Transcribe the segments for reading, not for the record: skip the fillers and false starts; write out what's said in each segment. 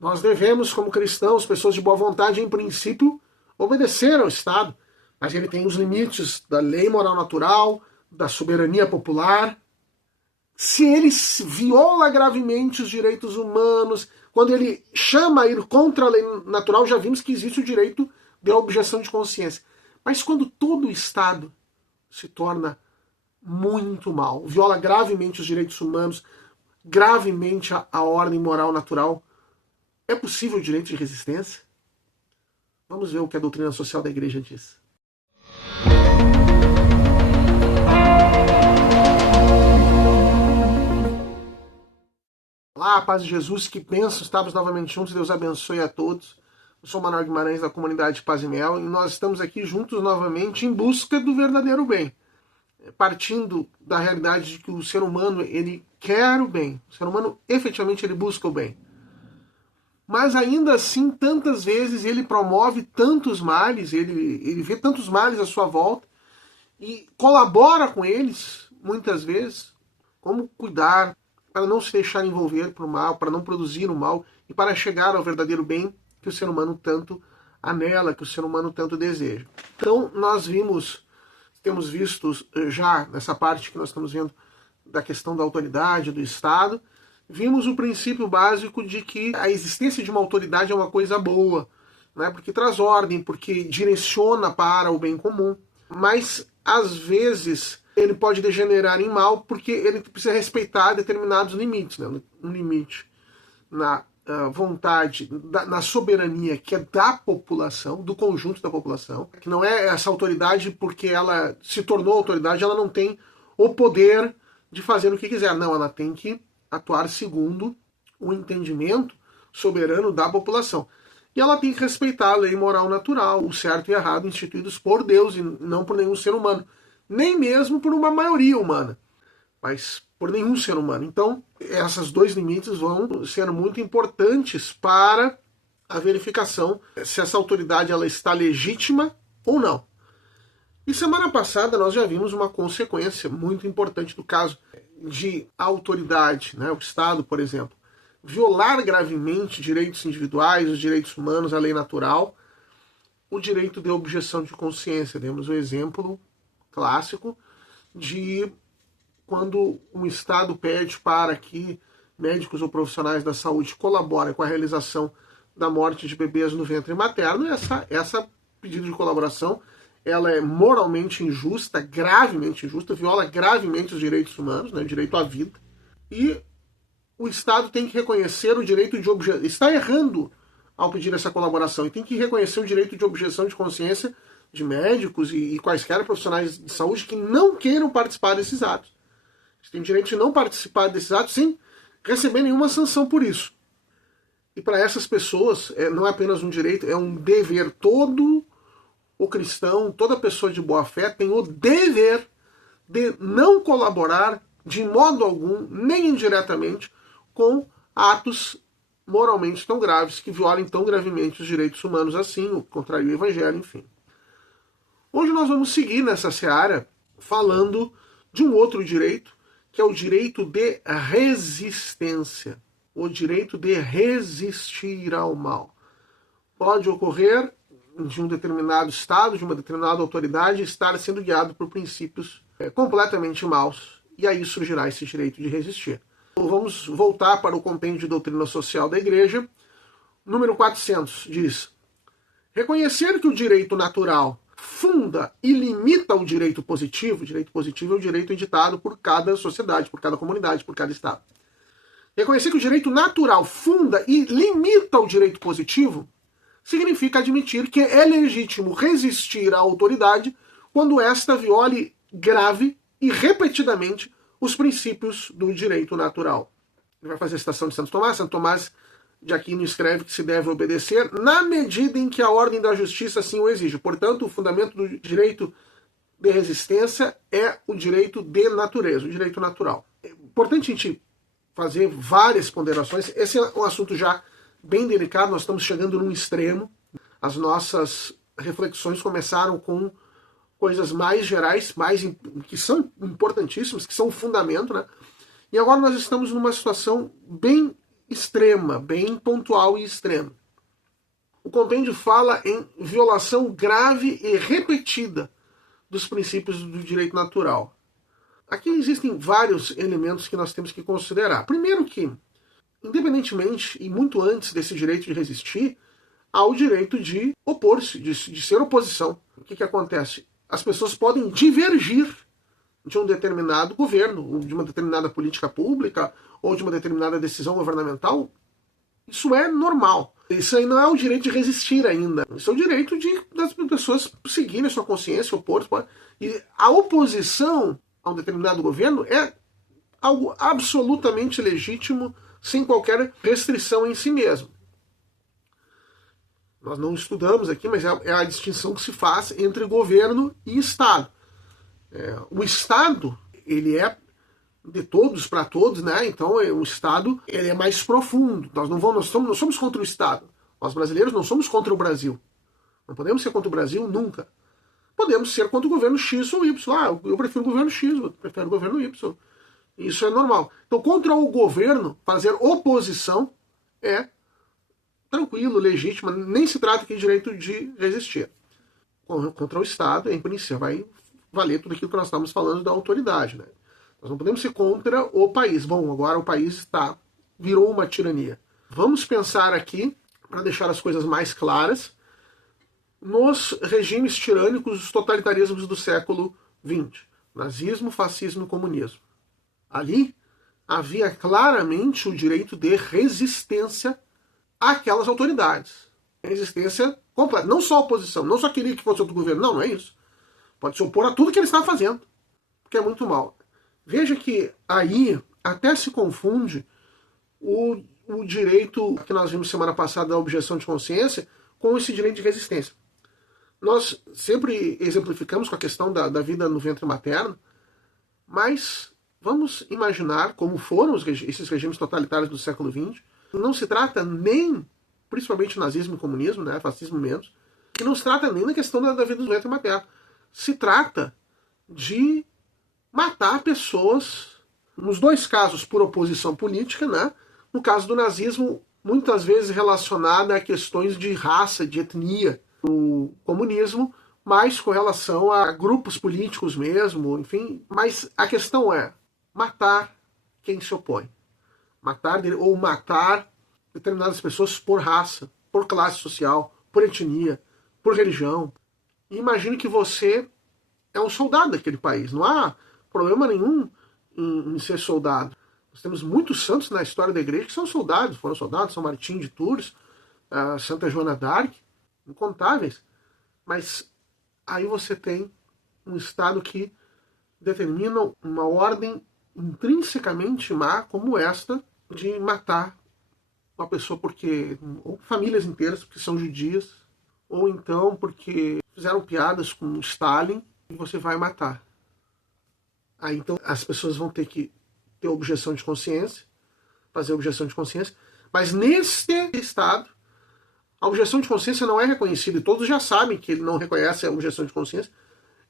Nós devemos, como cristãos, pessoas de boa vontade, em princípio, obedecer ao Estado, mas ele tem os limites da lei moral natural, da soberania popular. Se ele viola gravemente os direitos humanos, quando ele chama a ir contra a lei natural, já vimos que existe o direito de objeção de consciência. Mas quando todo o Estado se torna muito mal, viola gravemente os direitos humanos, gravemente a ordem moral natural, é possível o direito de resistência? Vamos ver o que a doutrina social da igreja diz. Olá, paz de Jesus, que penso, estamos novamente juntos, Deus abençoe a todos. Eu sou o Manuel Guimarães da comunidade Paz e Mel e nós estamos aqui juntos novamente em busca do verdadeiro bem, partindo da realidade de que o ser humano, ele quer o bem, o ser humano efetivamente ele busca o bem. Mas ainda assim, tantas vezes ele promove tantos males, ele vê tantos males à sua volta e colabora com eles, muitas vezes, como cuidar, para não se deixar envolver por mal, para não produzir o mal e para chegar ao verdadeiro bem que o ser humano tanto anela, que o ser humano tanto deseja. Então, temos visto já nessa parte que nós estamos vendo da questão da autoridade, do Estado, vimos o princípio básico de que a existência de uma autoridade é uma coisa boa, né? Porque traz ordem, porque direciona para o bem comum, mas às vezes ele pode degenerar em mal porque ele precisa respeitar determinados limites, né? Um limite na vontade, na soberania que é da população, do conjunto da população, que não é essa autoridade porque ela se tornou autoridade, ela não tem o poder de fazer o que quiser, não, ela tem que atuar segundo o entendimento soberano da população. E ela tem que respeitar a lei moral natural, o certo e errado instituídos por Deus e não por nenhum ser humano. Nem mesmo por uma maioria humana, mas por nenhum ser humano. Então, esses dois limites vão ser muito importantes para a verificação se essa autoridade ela está legítima ou não. E semana passada nós já vimos uma consequência muito importante do caso de autoridade, né, o Estado, por exemplo, violar gravemente direitos individuais, os direitos humanos, a lei natural, o direito de objeção de consciência. Demos o exemplo clássico de quando um Estado pede para que médicos ou profissionais da saúde colaborem com a realização da morte de bebês no ventre materno, essa pedido de colaboração ela é moralmente injusta, gravemente injusta, viola gravemente os direitos humanos, né, o direito à vida, e o Estado tem que reconhecer o direito de objeção. Está errando ao pedir essa colaboração e tem que reconhecer o direito de objeção de consciência de médicos e quaisquer profissionais de saúde que não queiram participar desses atos. Eles têm o direito de não participar desses atos sem receber nenhuma sanção por isso. E para essas pessoas, não é apenas um direito, é um dever. Todo o cristão, toda pessoa de boa fé tem o dever de não colaborar de modo algum, nem indiretamente, com atos moralmente tão graves, que violem tão gravemente os direitos humanos assim, o contrário ao evangelho, enfim. Hoje nós vamos seguir nessa seara falando de um outro direito, que é o direito de resistência, o direito de resistir ao mal. Pode ocorrer de um determinado Estado, de uma determinada autoridade, estar sendo guiado por princípios completamente maus, e aí surgirá esse direito de resistir. Então, vamos voltar para o compêndio de doutrina social da Igreja. Número 400 diz: reconhecer que o direito natural funda e limita o direito positivo é o direito editado por cada sociedade, por cada comunidade, por cada Estado. Reconhecer que o direito natural funda e limita o direito positivo significa admitir que é legítimo resistir à autoridade quando esta viole grave e repetidamente os princípios do direito natural. Ele vai fazer a citação de Santo Tomás. Santo Tomás de Aquino escreve que se deve obedecer na medida em que a ordem da justiça assim o exige. Portanto, o fundamento do direito de resistência é o direito de natureza, o direito natural. É importante a gente fazer várias ponderações. Esse é um assunto já bem delicado, nós estamos chegando num extremo. As nossas reflexões começaram com coisas mais gerais, que são importantíssimas, que são um fundamento, né? E agora nós estamos numa situação bem extrema, bem pontual e extrema. O compêndio fala em violação grave e repetida dos princípios do direito natural. Aqui existem vários elementos que nós temos que considerar. Primeiro que, independentemente e muito antes desse direito de resistir, há o direito de opor-se, de ser oposição. O que acontece? As pessoas podem divergir de um determinado governo, de uma determinada política pública ou de uma determinada decisão governamental. Isso é normal. Isso aí não é o direito de resistir ainda. Isso é o direito das pessoas seguirem a sua consciência, opor-se. E a oposição a um determinado governo é algo absolutamente legítimo, sem qualquer restrição em si mesmo. Nós não estudamos aqui, mas é a distinção que se faz entre governo e Estado. O Estado, ele é de todos para todos, né? Então o Estado ele é mais profundo. Nós não somos contra o Estado. Nós brasileiros não somos contra o Brasil. Não podemos ser contra o Brasil nunca. Podemos ser contra o governo X ou Y. Eu prefiro o governo X, eu prefiro o governo Y. Isso é normal. Então, contra o governo, fazer oposição é tranquilo, legítimo, nem se trata aqui de direito de resistir. Contra o Estado, em princípio, vai valer tudo aquilo que nós estamos falando da autoridade, né? Nós não podemos ser contra o país. Bom, agora o país virou uma tirania. Vamos pensar aqui, para deixar as coisas mais claras, nos regimes tirânicos, os totalitarismos do século XX. Nazismo, fascismo e comunismo. Ali havia claramente o direito de resistência àquelas autoridades. Resistência completa. Não só a oposição, não só queria que fosse outro governo. Não é isso. Pode se opor a tudo que ele estava fazendo. Porque é muito mal. Veja que aí até se confunde o direito que nós vimos semana passada da objeção de consciência com esse direito de resistência. Nós sempre exemplificamos com a questão da vida no ventre materno, mas vamos imaginar como foram esses regimes totalitários do século XX. Não se trata nem, principalmente nazismo e comunismo, né, fascismo menos, que não se trata nem da questão da vida do ventre materno. Se trata de matar pessoas, nos dois casos por oposição política, né? No caso do nazismo, muitas vezes relacionada a questões de raça, de etnia. O comunismo, mais com relação a grupos políticos mesmo, enfim. Mas a questão é matar quem se opõe. Matar determinadas pessoas por raça, por classe social, por etnia, por religião. E imagine que você é um soldado daquele país. Não há problema nenhum em ser soldado. Nós temos muitos santos na história da igreja que são soldados. Foram soldados, São Martim de Tours, Santa Joana d'Arc, incontáveis. Mas aí você tem um Estado que determina uma ordem intrinsecamente má como esta de matar uma pessoa porque... ou famílias inteiras porque são judias, ou então porque fizeram piadas com Stalin e você vai matar. Aí então as pessoas vão ter que ter objeção de consciência, fazer objeção de consciência, mas neste Estado a objeção de consciência não é reconhecida e todos já sabem que ele não reconhece a objeção de consciência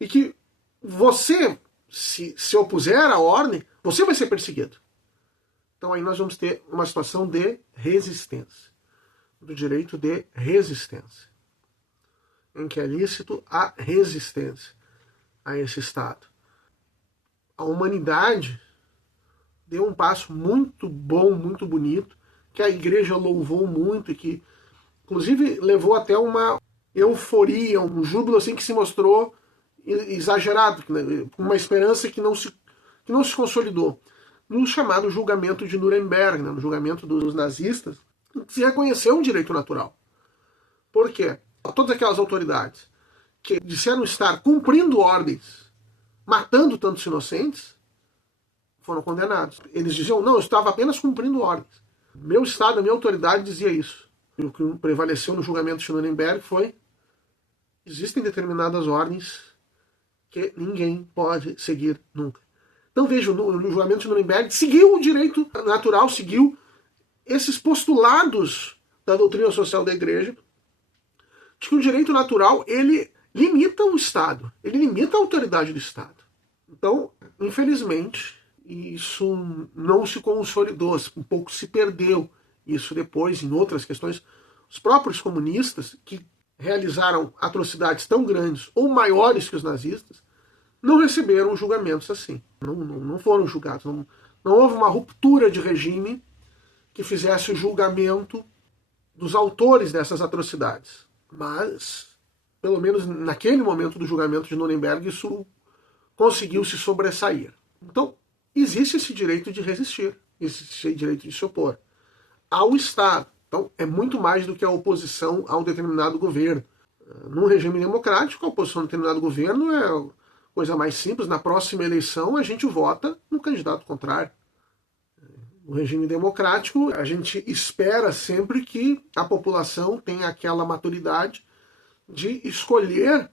e que você, se opuser à ordem, você vai ser perseguido. Então aí nós vamos ter uma situação de resistência, do direito de resistência, em que é lícito a resistência a esse Estado. A humanidade deu um passo muito bom, muito bonito, que a igreja louvou muito e que, inclusive, levou até uma euforia, um júbilo assim que se mostrou exagerado, com uma esperança que não se consolidou. No chamado julgamento de Nuremberg, no julgamento dos nazistas, se reconheceu um direito natural. Por quê? Todas aquelas autoridades que disseram estar cumprindo ordens, matando tantos inocentes, foram condenados. Eles diziam, não, eu estava apenas cumprindo ordens. Meu Estado, a minha autoridade dizia isso. E o que prevaleceu no julgamento de Nuremberg foi: existem determinadas ordens que ninguém pode seguir nunca. Então veja, no julgamento de Nuremberg seguiu o direito natural, seguiu esses postulados da doutrina social da igreja, de que o direito natural, ele limita o Estado, ele limita a autoridade do Estado. Então, infelizmente, isso não se consolidou, um pouco se perdeu isso depois em outras questões, os próprios comunistas que realizaram atrocidades tão grandes ou maiores que os nazistas não receberam julgamentos assim. Não foram julgados. Não houve uma ruptura de regime que fizesse o julgamento dos autores dessas atrocidades. Mas, pelo menos naquele momento do julgamento de Nuremberg, isso conseguiu se sobressair. Então, existe esse direito de resistir, esse direito de se opor ao Estado. Então, é muito mais do que a oposição a um determinado governo. Num regime democrático, a oposição a um determinado governo é coisa mais simples. Na próxima eleição, a gente vota no candidato contrário. No regime democrático, a gente espera sempre que a população tenha aquela maturidade de escolher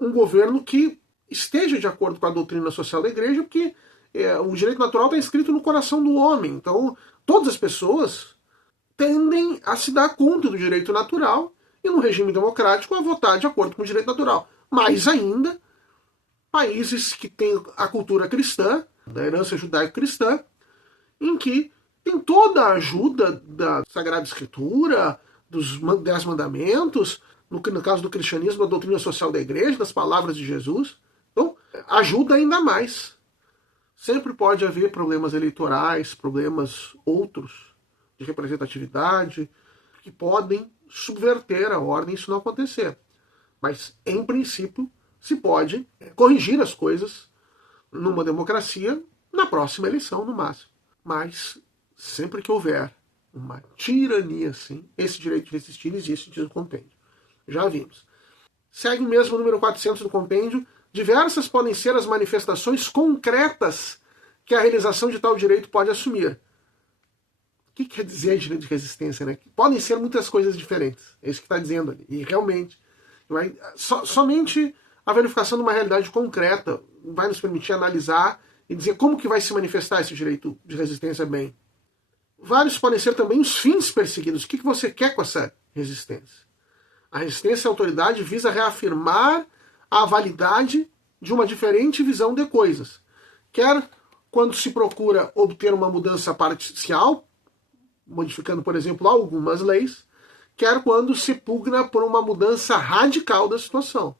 um governo que esteja de acordo com a doutrina social da igreja, porque o direito natural está inscrito no coração do homem. Então, todas as pessoas tendem a se dar conta do direito natural e, no regime democrático, a votar de acordo com o direito natural. Mais ainda, países que têm a cultura cristã, da herança judaico-cristã, em que tem toda a ajuda da Sagrada Escritura, dos 10 mandamentos, no caso do cristianismo, da doutrina social da igreja, das palavras de Jesus. Então, ajuda ainda mais. Sempre pode haver problemas eleitorais, problemas outros, de representatividade, que podem subverter a ordem se não acontecer. Mas, em princípio, se pode corrigir as coisas numa democracia na próxima eleição, no máximo. Mas, sempre que houver uma tirania assim, esse direito de resistir existe, diz o compêndio. Já vimos. Segue mesmo o número 400 do compêndio. Diversas podem ser as manifestações concretas que a realização de tal direito pode assumir. O que quer dizer direito de resistência, né? Podem ser muitas coisas diferentes. É isso que está dizendo ali. E realmente, somente a verificação de uma realidade concreta vai nos permitir analisar e dizer como que vai se manifestar esse direito de resistência bem. Vários podem ser também os fins perseguidos. O que você quer com essa resistência? A resistência à autoridade visa reafirmar a validade de uma diferente visão de coisas. Quer quando se procura obter uma mudança parcial, modificando, por exemplo, algumas leis, quer quando se pugna por uma mudança radical da situação.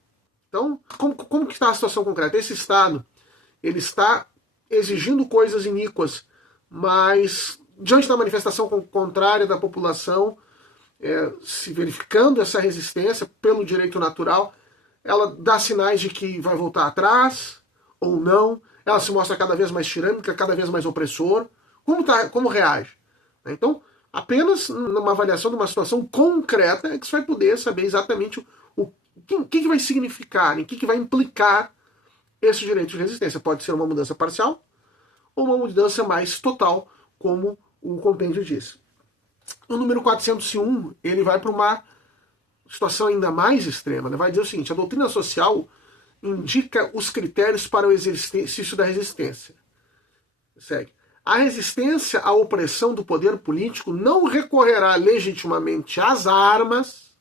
Então, como que está a situação concreta? Esse Estado, ele está exigindo coisas iníquas, mas diante da manifestação contrária da população, se verificando essa resistência pelo direito natural, ela dá sinais de que vai voltar atrás ou não, ela se mostra cada vez mais tirânica, cada vez mais opressor. Como reage? Então, apenas numa avaliação de uma situação concreta é que você vai poder saber exatamente o que vai significar, em que vai implicar esse direito de resistência. Pode ser uma mudança parcial ou uma mudança mais total, como o compêndio diz. O número 401, ele vai para uma situação ainda mais extrema. Né? Vai dizer o seguinte: a doutrina social indica os critérios para o exercício da resistência. Segue. A resistência à opressão do poder político não recorrerá legitimamente às armas,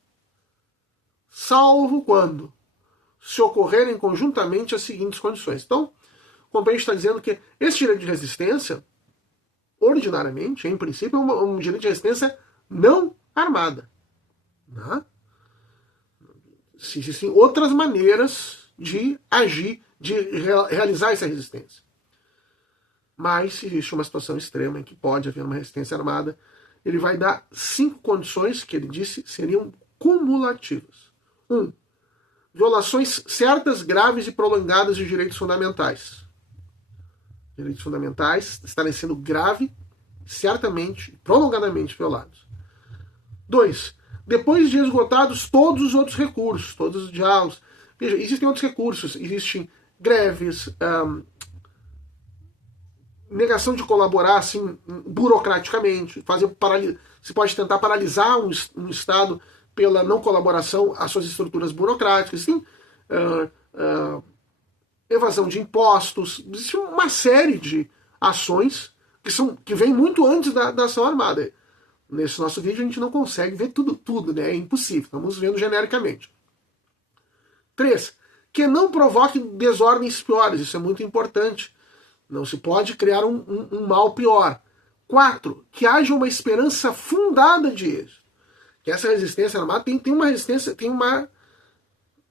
salvo quando se ocorrerem conjuntamente as seguintes condições. Então, o compêndio está dizendo que esse direito de resistência, ordinariamente, em princípio, é um direito de resistência não armada. Né? Existem outras maneiras de agir, de realizar essa resistência. Mas se existe uma situação extrema em que pode haver uma resistência armada, ele vai dar 5 condições que ele disse seriam cumulativas. 1. Violações certas, graves e prolongadas de direitos fundamentais. Direitos fundamentais estarem sendo grave, certamente, prolongadamente violados. 2. Depois de esgotados todos os outros recursos, todos os diálogos. Veja, existem outros recursos, existem greves, negação de colaborar assim, burocraticamente, se pode tentar paralisar um Estado pela não colaboração às suas estruturas burocráticas, assim, evasão de impostos, existe uma série de ações que vêm muito antes da ação armada. Nesse nosso vídeo a gente não consegue ver tudo, né? É impossível, estamos vendo genericamente. 3. Que não provoque desordens piores, isso é muito importante. Não se pode criar um mal pior. 4, que haja uma esperança fundada de êxito. Que essa resistência armada tem uma resistência, tem uma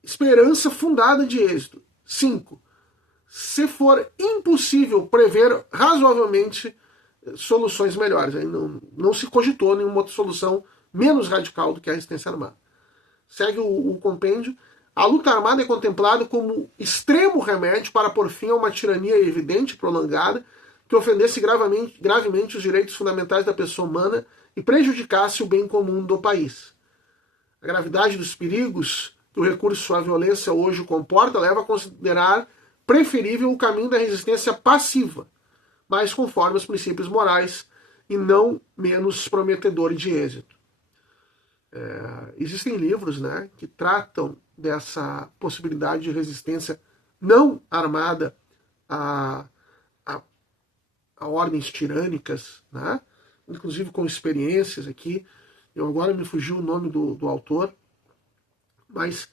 esperança fundada de êxito. 5, se for impossível prever razoavelmente soluções melhores. Aí não se cogitou nenhuma outra solução menos radical do que a resistência armada. Segue o compêndio. A luta armada é contemplada como extremo remédio para pôr fim a uma tirania evidente e prolongada que ofendesse gravemente os direitos fundamentais da pessoa humana e prejudicasse o bem comum do país. A gravidade dos perigos que o recurso à violência hoje comporta leva a considerar preferível o caminho da resistência passiva, mas conforme os princípios morais e não menos prometedor de êxito. Existem livros, né, que tratam dessa possibilidade de resistência não armada a ordens tirânicas, né, inclusive com experiências aqui. Eu agora me fugiu o nome do autor, mas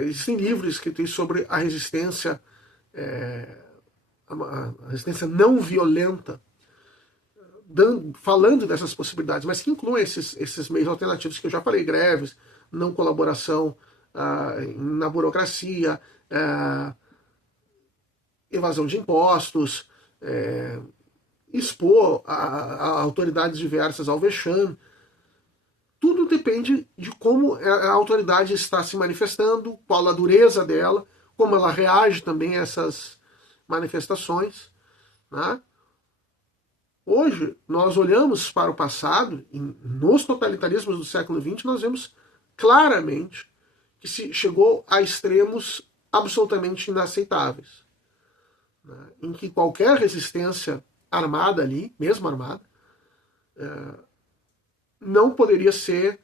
existem livros escritos sobre a resistência não violenta, falando dessas possibilidades, mas que incluem esses meios alternativos que eu já falei: greves, não colaboração na burocracia, evasão de impostos, expor a autoridades diversas ao vexame. Tudo depende de como a autoridade está se manifestando, qual a dureza dela, como ela reage também a essas manifestações, né? Hoje, nós olhamos para o passado, e nos totalitarismos do século XX, nós vemos claramente que se chegou a extremos absolutamente inaceitáveis, né? Em que qualquer resistência armada ali, mesmo armada, não poderia ser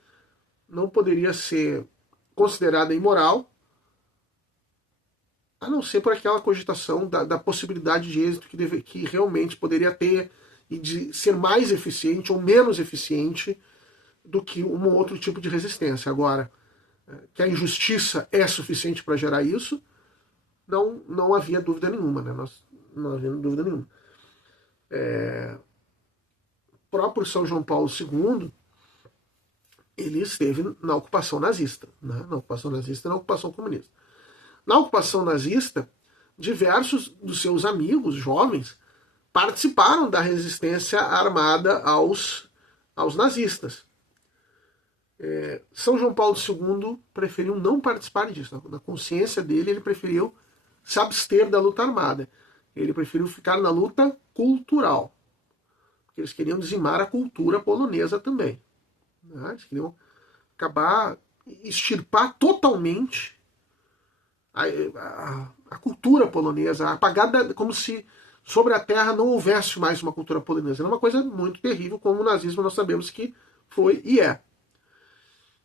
considerada imoral, a não ser por aquela cogitação da possibilidade de êxito que realmente poderia ter, e de ser mais eficiente ou menos eficiente do que um outro tipo de resistência. Agora, que a injustiça é suficiente para gerar isso, não havia dúvida nenhuma, né? Não havia dúvida nenhuma. O próprio São João Paulo II, ele esteve na ocupação nazista, né? Na ocupação nazista e na ocupação comunista. Na ocupação nazista, diversos dos seus amigos jovens participaram da resistência armada aos nazistas. São João Paulo II preferiu não participar disso. Na consciência dele, ele preferiu se abster da luta armada. Ele preferiu ficar na luta cultural. Porque eles queriam dizimar a cultura polonesa também, né? Eles queriam acabar, extirpar totalmente a cultura polonesa, apagar como se sobre a terra não houvesse mais uma cultura polonesa. Era uma coisa muito terrível, como o nazismo nós sabemos que foi e é.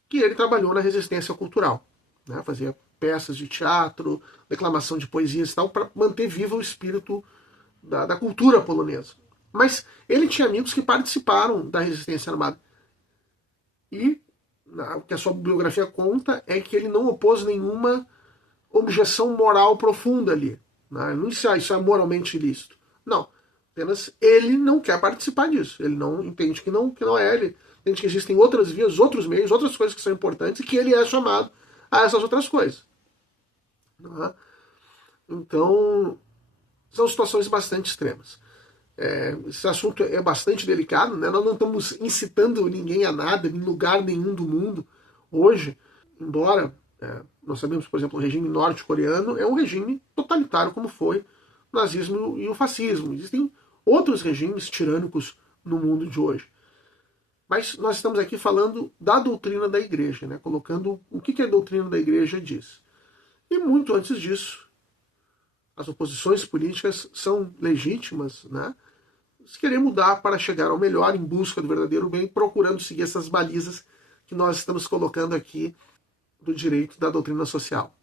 Que ele trabalhou na resistência cultural, né? Fazia peças de teatro, declamação de poesias e tal, para manter vivo o espírito da cultura polonesa. Mas ele tinha amigos que participaram da resistência armada. E o que a sua biografia conta é que ele não opôs nenhuma objeção moral profunda ali. Não disse, isso é moralmente ilícito. Não. Apenas ele não quer participar disso. Ele não entende que não é. Ele entende que existem outras vias, outros meios, outras coisas que são importantes e que ele é chamado a essas outras coisas. Então, são situações bastante extremas. Esse assunto é bastante delicado, né? Nós não estamos incitando ninguém a nada, em lugar nenhum do mundo hoje, embora nós sabemos, por exemplo, o regime norte-coreano é um regime totalitário, como foi o nazismo e o fascismo. Existem outros regimes tirânicos no mundo de hoje. Mas nós estamos aqui falando da doutrina da igreja, né? Colocando o que a doutrina da igreja diz. E muito antes disso, as oposições políticas são legítimas, né? Se querer mudar para chegar ao melhor, em busca do verdadeiro bem, procurando seguir essas balizas que nós estamos colocando aqui do direito da doutrina social.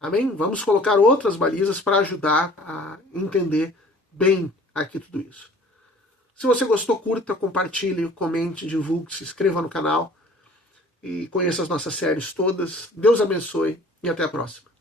Amém? Vamos colocar outras balizas para ajudar a entender bem aqui tudo isso. Se você gostou, curta, compartilhe, comente, divulgue, se inscreva no canal e conheça as nossas séries todas. Deus abençoe e até a próxima.